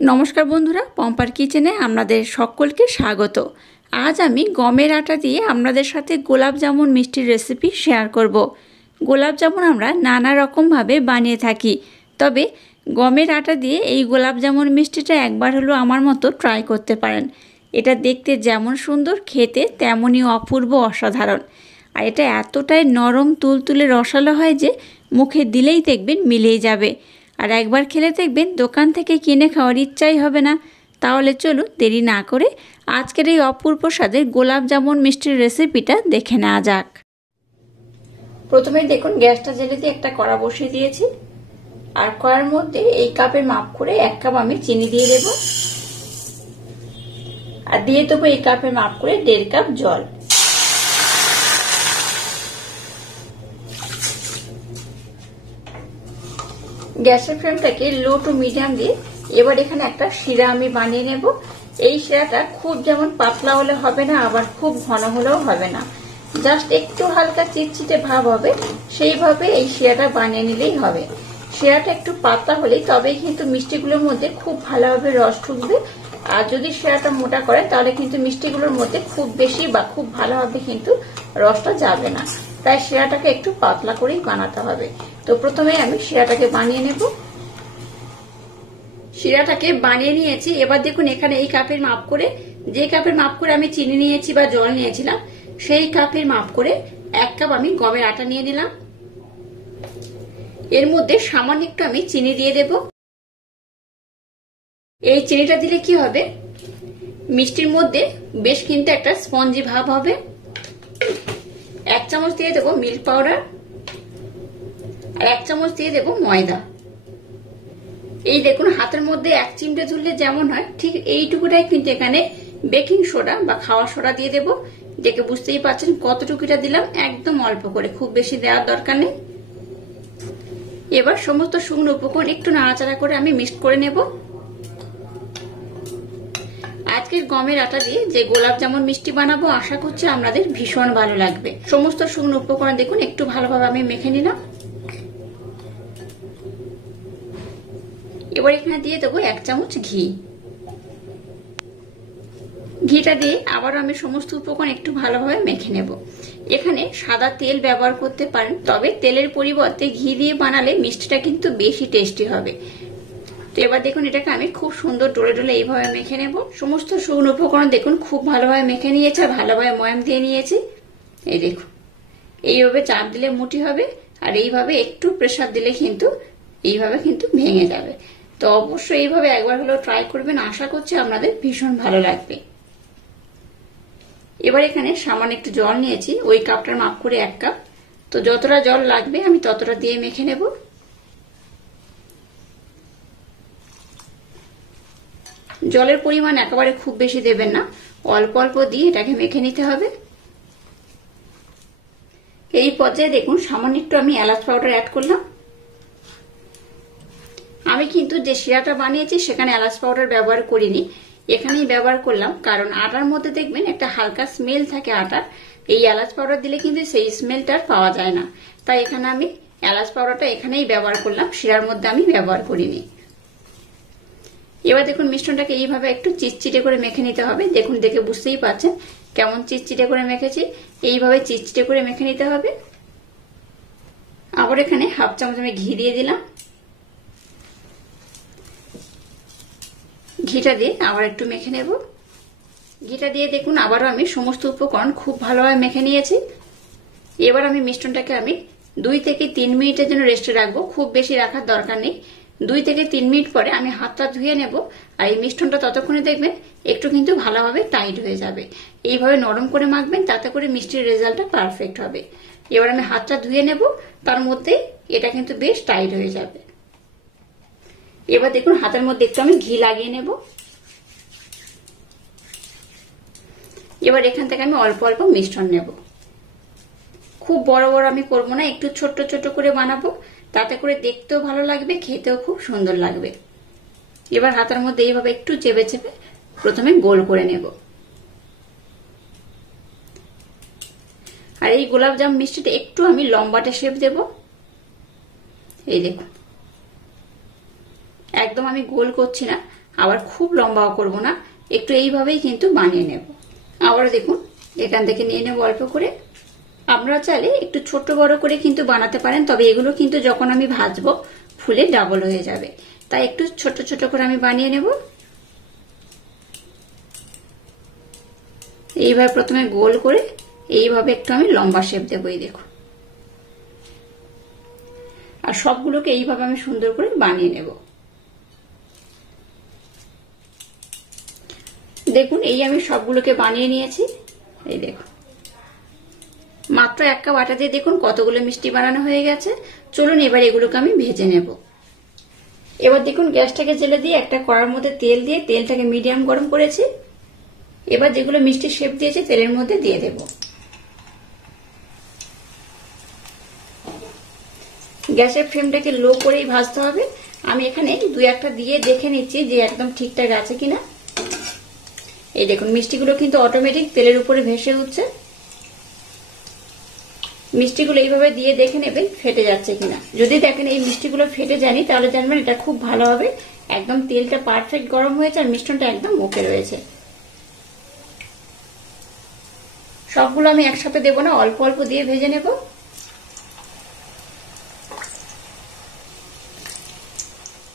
নমস্কার বন্ধুরা, পম্পার কিচেনে আপনাদের সকলকে স্বাগত। আজ আমি গমের আটা দিয়ে আপনাদের সাথে গোলাপ জামুন মিষ্টির রেসিপি শেয়ার করব। গোলাপ জামুন আমরা নানা রকমভাবে বানিয়ে থাকি, তবে গমের আটা দিয়ে এই গোলাপ জামুন মিষ্টিটা একবার হলো আমার মতো ট্রাই করতে পারেন। এটা দেখতে যেমন সুন্দর, খেতে তেমনই অপূর্ব, অসাধারণ। আর এটা এতটাই নরম, তুলতুলে, রসালো হয় যে মুখে দিলেই দেখবেন মিলেই যাবে। আর একবার খেলে দেখবেন দোকান থেকে কিনে খাওয়ার ইচ্ছাই হবে না। তাহলে চলুন দেরি না করে আজকের এই অপূর্ব স্বাদের গোলাপ জামুন মিষ্টির রেসিপিটা দেখে নেওয়া যাক। প্রথমে দেখুন গ্যাসটা জ্বেলে দিয়ে একটা কড়া বসিয়ে দিয়েছি, আর কড়ার মধ্যে এই কাপের মাপ করে 1 কাপ আমি চিনি দিয়ে দেব, আর দিয়ে দেবো এই কাপের মাপ করে 1.5 কাপ জল। গ্যাসের ফ্লেমটাকে লো টু মিডিয়াম দিয়ে এবার এখানে একটা শিরা আমি বানিয়ে নেব। এই শিরাটা খুব যেমন পাতলা হলে হবে না, আবার খুব ঘন হলেও হবে না, জাস্ট একটু হালকা চিটচিটে ভাব হবে, সেইভাবে এই শিরাটা বানিয়ে নিলেই হবে। শিরাটা একটু পাতলা হলেই তবেই কিন্তু মিষ্টিগুলোর মধ্যে খুব ভালোভাবে রস ঢুকবে। আর যদি শিরাটা মোটা করে তাহলে কিন্তু মিষ্টিগুলোর মধ্যে খুব বেশি বা খুব ভালোভাবে কিন্তু রসটা যাবে না। তাই শিরাটাকে একটু পাতলা করেই বানাতে হবে। তো প্রথমে আমি শিরাটাকে বানিয়ে নেব। শিরাটাকে বানিয়ে নিয়েছি। এবার দেখুন এখানে এই কাপের মাপ করে, যে কাপের মাপ করে আমি চিনি নিয়েছি বা জল নিয়েছিলাম, সেই কাপের মাপ করে 1 কাপ আমি গমের আটা নিয়ে নিলাম। এর মধ্যে সামান্য একটু আমি চিনি দিয়ে দেব। এই চিনিটা দিলে কি হবে, মিষ্টির মধ্যে বেশ কিন্তু একটা স্পঞ্জি ভাব হবে। 1 চামচ দিয়ে দেবো মিল্ক পাউডার, আর 1 চামচ দিয়ে দেবো ময়দা। এই দেখুন হাতের মধ্যে 1 চিমটে ধরলে যেমন হয় ঠিক এইটুকুটাই কিন্তু এখানে বেকিং সোডা বা খাওয়ার সোডা দিয়ে দেবো। দেখে বুঝতেই পারছেন কতটুকুটা দিলাম, একদম অল্প করে, খুব বেশি দেওয়ার দরকার নেই। এবার সমস্ত শুকনো উপকরণ একটু নাড়াচাড়া করে আমি মিক্স করে নেব। আজকের গমের আটা দিয়ে যে গোলাপ জামুন মিষ্টি বানাবো আশা করছি আপনাদের ভীষণ ভালো লাগবে। সমস্ত শুকনো উপকরণ দেখুন একটু ভালোভাবে আমি মেখে নিলাম। এবার এখানে দিয়ে দেবো 1 চামচ ঘি। ঘিটা দিয়ে আবারও আমি সমস্ত উপকরণ একটু ভালোভাবে মেখে নেব। এখানে সাদা তেল ব্যবহার করতে পারেন, তবে তেলের পরিবর্তে ঘি দিয়ে বানালে মিষ্টিটা কিন্তু বেশি টেস্টি হবে। তো এবার দেখুন এটাকে আমি খুব সুন্দর ডলে ডলে এইভাবে মেখে নেব। সমস্ত শুকনো উপকরণ দেখুন খুব ভালোভাবে মেখে নিয়েছে, ভালোভাবে ময়াম দিয়ে নিয়েছি। এই দেখুন এইভাবে চাপ দিলে মুঠি হবে, আর এইভাবে একটু প্রেসার দিলে কিন্তু এইভাবে কিন্তু ভেঙে যাবে। তো অবশ্যই এইভাবে একবার হলেও ট্রাই করবেন, আশা করছি আপনাদের ভীষণ ভালো লাগবে। এবার এখানে সামান্য একটু জল নিয়েছি, ওই কাপটার মাপ করে 1 কাপ। তো যতটা জল লাগবে আমি ততটা দিয়ে মেখে নেব। জলের পরিমাণ একেবারে খুব বেশি দেবেন না, অল্প অল্প দিয়ে এটাকে মেখে নিতে হবে। এই পর্যায়ে দেখুন সামান্য একটু আমি এলাচ পাউডার অ্যাড করলাম। আমি কিন্তু যে শিরাটা বানিয়েছি সেখানে এলাচ পাউডার ব্যবহার করিনি, এখানেই ব্যবহার করলাম, কারণ আটার মধ্যে দেখবেন একটা হালকা স্মেল থাকে আটার। এই এলাচ পাউডার দিলে কিন্তু সেই স্মেলটা পাওয়া যায় না, তাই এখানে আমি এলাচ পাউডারটা এখানেই ব্যবহার করলাম, শিরার মধ্যে আমি ব্যবহার করিনি। এবার দেখুন মিশ্রণটাকে এইভাবে একটু চিটচিটে করে মেখে নিতে হবে। দেখুন দেখে বুঝতেই পারছেন কেমন চিটচিটে করে মেখেছি, এইভাবে চিটচিটে করে মেখে নিতে হবে। আবার এখানে 1/2 চামচ আমি ঘি দিয়ে দিলাম। ঘিটা দিয়ে আবার একটু মেখে নেব। ঘিটা দিয়ে দেখুন আবারও আমি সমস্ত উপকরণ খুব ভালোভাবে মেখে নিয়েছি। এবার আমি মিশ্রণটাকে আমি 2 থেকে 3 মিনিটের জন্য রেস্টে রাখবো, খুব বেশি রাখার দরকার নেই। 2 থেকে 3 মিনিট পরে আমি হাতটা ধুয়ে নেব, আর এই মিশ্রণটা ততক্ষণে দেখবেন একটু কিন্তু ভালোভাবে টাইট হয়ে যাবে। এইভাবে নরম করে মাখবেন, তাতে করে মিষ্টির রেজাল্টটা পারফেক্ট হবে। এবার আমি হাতটা ধুয়ে নেব, তার মধ্যে এটা কিন্তু বেশ টাইট হয়ে যাবে। এবার দেখুন হাতের মধ্যে একটু আমি ঘি লাগিয়ে নেব। এবার এখান থেকে আমি অল্প অল্প মিশ্রণ নেব, খুব বড় বড় আমি করবো না, একটু ছোট ছোট করে বানাবো, তাতে করে দেখতেও ভালো লাগবে, খেতেও খুব সুন্দর লাগবে। এবার হাতের মধ্যে এইভাবে একটু চেপে চেপে প্রথমে গোল করে নেব। আর এই গোলাপ জামুন মিষ্টিটা একটু আমি লম্বাটে শেপ দেব। এই দেখুন একদম আমি গোল করছি না, আবার খুব লম্বাও করব না, একটু এইভাবেই কিন্তু বানিয়ে নেব। আবার দেখুন এখান থেকে নিয়ে নেব অল্প করে। আপনারা চাইলে একটু ছোট বড় করে কিন্তু বানাতে পারেন, তবে এগুলো কিন্তু যখন আমি ভাজবো ফুলে ডাবল হয়ে যাবে, তাই একটু ছোট ছোট করে আমি বানিয়ে নেব। এইভাবে প্রথমে গোল করে এইভাবে একটু আমি লম্বা শেপ দেবো। এই দেখো, আর সবগুলোকে এইভাবে আমি সুন্দর করে বানিয়ে নেব। দেখুন এই আমি সবগুলোকে বানিয়ে নিয়েছি। এই দেখো, মাত্র 1 কাপ আটা দিয়ে দেখুন কতগুলো মিষ্টি বানানো হয়ে গেছে। চলুন এবার এগুলোকে আমি ভেজে নেব। এবার দেখুন গ্যাসটাকে জেলে দিয়ে একটা কড়ার মধ্যে তেল দিয়ে তেলটাকে মিডিয়াম গরম করেছি। এবার যেগুলো মিষ্টি শেপ দিয়েছি তেলের মধ্যে দিয়ে দেব। গ্যাসের ফ্লেমটাকে লো করেই ভাজতে হবে। আমি এখানে 2-1টা দিয়ে দেখে নিচ্ছি যে একদম ঠিকঠাক আছে কিনা। এই দেখুন মিষ্টিগুলো কিন্তু অটোমেটিক তেলের উপরে ভেসে উঠছে। মিষ্টিগুলো এইভাবে দিয়ে দেখে নেবেন ফেটে যাচ্ছে কিনা। যদি দেখেন এই মিষ্টিগুলো ফেটে যায়নি তাহলে জানবেন এটা খুব ভালো হবে, একদম তেলটা পারফেক্ট গরম হয়েছে আর মিশ্রণটা একদম ওকে রয়েছে। সবগুলো আমি একসাথে দেবো না, অল্প অল্প দিয়ে ভেজে নেব।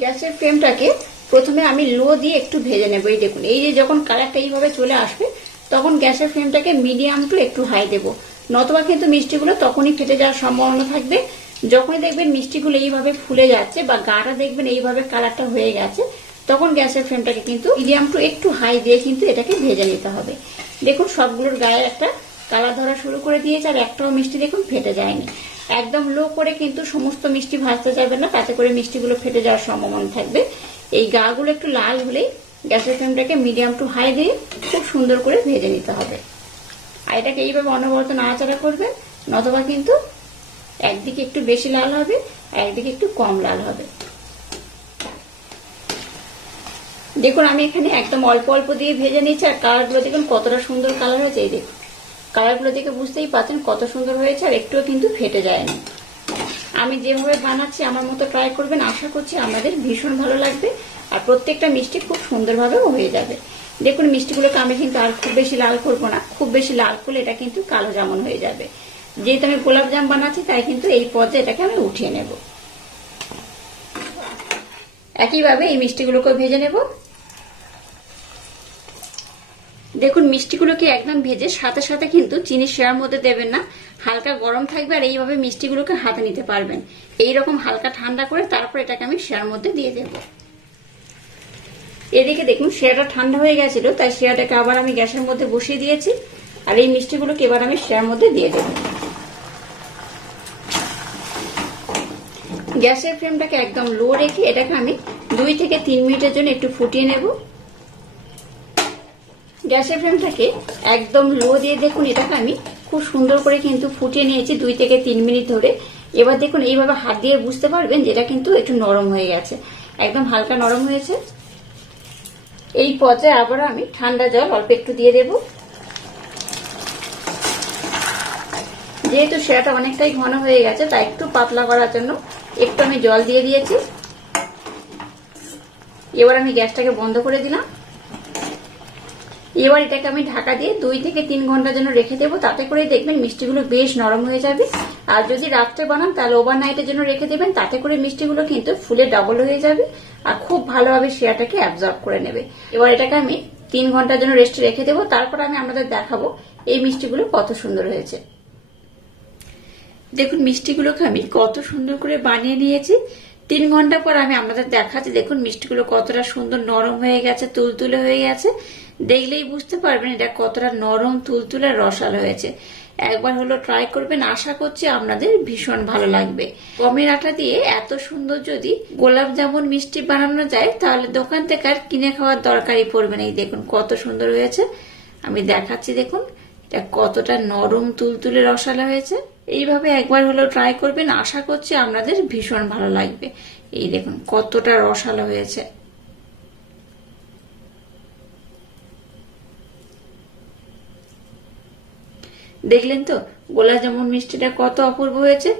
গ্যাসের ফ্লেমটাকে প্রথমে আমি লো দিয়ে একটু ভেজে নেব। এই দেখুন এই যে যখন কালারটা এইভাবে চলে আসবে তখন গ্যাসের ফ্লেমটাকে মিডিয়াম টু একটু হাই দেবো, নতুবা কিন্তু মিষ্টিগুলো তখনই ফেটে যাওয়ার সম্ভাবনা থাকবে। যখনই দেখবেন মিষ্টিগুলো এইভাবে ফুলে যাচ্ছে বা গাটা দেখবেন এইভাবে কালারটা হয়ে গেছে, তখন গ্যাসের ফ্লেমটাকে কিন্তু মিডিয়াম টু একটু হাই দিয়ে কিন্তু এটাকে ভেজে নিতে হবে। দেখুন সবগুলোর গায়ে একটা কালার ধরা শুরু করে দিয়েছে আর একটাও মিষ্টি দেখুন ফেটে যায়নি। একদম লো করে কিন্তু সমস্ত মিষ্টি ভাজতে যাবে না, তাতে করে মিষ্টিগুলো ফেটে যাওয়ার সম্ভাবনা থাকবে। এই গাগুলো একটু লাল হলেই গ্যাসের ফ্লেমটাকে মিডিয়াম টু হাই দিয়ে খুব সুন্দর করে ভেজে নিতে হবে। আর এটাকে এইভাবে অনবরত নাড়াচাড়া করবে, নতুবা কিন্তু একদিকে একটু বেশি লাল হবে আর একদিকে একটু কম লাল হবে। দেখুন আমি এখানে একদম অল্প অল্প দিয়ে ভেজে নিচ্ছি আর কালারগুলো দেখুন কতটা সুন্দর কালার হয়েছে। এই দেখুন কালারগুলো দেখে বুঝতেই পারছেন কত সুন্দর হয়েছে আর একটুও কিন্তু ফেটে যায়নি। আমি যেভাবে বানাচ্ছি আমার মতো ট্রাই করবেন, আশা করছি আমাদের ভীষণ ভালো লাগবে আর প্রত্যেকটা মিষ্টি খুব সুন্দরভাবে হয়ে যাবে। দেখুন মিষ্টিগুলোকে আমি কিন্তু আর খুব বেশি লাল করবো না, খুব বেশি লাল করলে এটা কিন্তু কালো জামুন হয়ে যাবে। যেহেতু আমি গোলাপ জাম বানাচ্ছি তাই কিন্তু এই পর্যায়ে এটাকে আমি উঠিয়ে নেব। একইভাবে এই মিষ্টিগুলোকে ভেজে নেব। দেখুন মিষ্টিগুলোকে একদম ভেজে সাথে সাথে কিন্তু চিনি শিরার মধ্যে দেবেন না, হালকা গরম থাকবে আর এইভাবে মিষ্টিগুলোকে হাতে নিতে পারবেন। এইরকম হালকা ঠান্ডা করে তারপর এটাকে আমি শিরার মধ্যে দিয়ে দেব। এদিকে দেখুন শিরাটা ঠান্ডা হয়ে গেছিল, তাই শিরাটাকে আবার আমি গ্যাসের মধ্যে বসিয়ে দিয়েছি আর এই মিষ্টিগুলোকে এবার আমি শিরার মধ্যে দিয়ে দেব। গ্যাসের ফ্লেমটাকে একদম লো রেখে এটাকে আমি 2 থেকে 3 মিনিটের জন্য একটু ফুটিয়ে নেব। গ্যাসের ফ্লেমটাকে একদম লো দিয়ে দেখুন এটাকে আমি খুব সুন্দর করে কিন্তু ফুটিয়ে নিয়েছি 2 থেকে 3 মিনিট ধরে। এবার দেখুন এইভাবে হাত দিয়ে বুঝতে পারবেন যেটা কিন্তু একটু নরম হয়ে গেছে, একদম হালকা নরম হয়েছে। এই পর্যায়ে আবার আমি ঠান্ডা জল অল্প একটু দিয়ে দেব। যেহেতু শিরাটা অনেকটাই ঘন হয়ে গেছে তাই একটু পাতলা করার জন্য একটু আমি জল দিয়ে দিয়েছি। এবার আমি গ্যাসটাকে বন্ধ করে দিলাম। এবার এটাকে আমি ঢাকা দিয়ে 2 থেকে 3 ঘন্টার জন্য রেখে দেবো, তাতে করে দেখবেন মিষ্টিগুলো বেশ নরম হয়ে যাবে। আর যদি রাত্রে বানান তাহলে ওভারনাইটের জন্য রেখে দেবেন, তাতে করে মিষ্টিগুলো কিন্তু ফুলে ডাবল হয়ে যাবে আর খুব ভালোভাবে শিরাটাকে অ্যাবজর্ব করে নেবে। এবার এটাকে আমি 3 ঘন্টার জন্য রেস্টে রেখে দেবো, তারপর আমি আপনাদের দেখাবো এই মিষ্টিগুলো কত সুন্দর হয়েছে। দেখুন মিষ্টিগুলোকে আমি কত সুন্দর করে বানিয়ে নিয়েছি। 3 ঘন্টা পর আমি আপনাদের দেখাচ্ছি। দেখুন মিষ্টিগুলো কতটা সুন্দর নরম হয়ে গেছে, তুলতুলে হয়ে গেছে। দেখলেই বুঝতে পারবেন এটা কতটা নরম তুলতুলে রসালো হয়েছে। একবার হলো ট্রাই করবেন, আশা করছি আপনাদের ভীষণ ভালো লাগবে। গমের আটা দিয়ে এত সুন্দর যদি গোলাপ জামুন মিষ্টি বানানো যায় তাহলে দোকান থেকে আর কিনে খাওয়ার দরকারই পড়বে না। এই দেখুন কত সুন্দর হয়েছে, আমি দেখাচ্ছি। দেখুন এটা কতটা নরম তুলতুলে রসালো হয়েছে। এইভাবে একবার হলো ট্রাই করবেন, আশা করছি আপনাদের ভীষণ ভালো লাগবে। এই দেখুন কতটা রসালো হয়েছে। দেখলেন তো গোলাপ জামুন মিষ্টিটা কত অপূর্ব হয়েছে।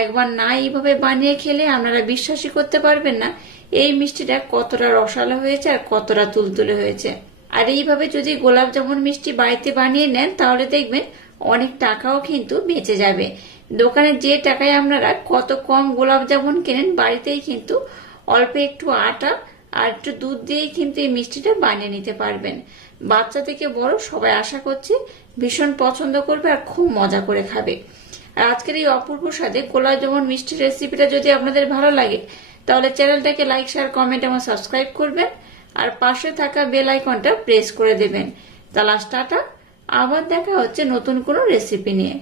একবার না এইভাবে বানিয়ে খেলে আপনারা বিশ্বাসই করতে পারবেন না এই মিষ্টিটা কতটা রসালো হয়েছে আর কতটা তুলতুলে হয়েছে। আর এইভাবে যদি গোলাপ জামুন মিষ্টি বাড়িতে বানিয়ে নেন তাহলে দেখবেন অনেক টাকাও কিন্তু বেঁচে যাবে। দোকানে যে টাকায় আপনারা কত কম গোলাপ জামুন কেনেন, বাড়িতেই কিন্তু অল্প একটু আটা আর একটু দুধ দিয়েই কিন্তু এই মিষ্টিটা বানিয়ে নিতে পারবেন। বাচ্চা থেকে বড় সবাই আশা করছি ভীষণ পছন্দ করবে আর খুব মজা করে খাবে। আর আজকের এই অপূর্ব স্বাদে গোলাপ জামুন মিষ্টির রেসিপিটা যদি আপনাদের ভালো লাগে তাহলে চ্যানেলটাকে লাইক, শেয়ার, কমেন্ট এবং সাবস্ক্রাইব করবেন আর পাশে থাকা বেল আইকনটা প্রেস করে দেবেন। তাহলে টাটা, আবার দেখা হচ্ছে নতুন কোনো রেসিপি নিয়ে।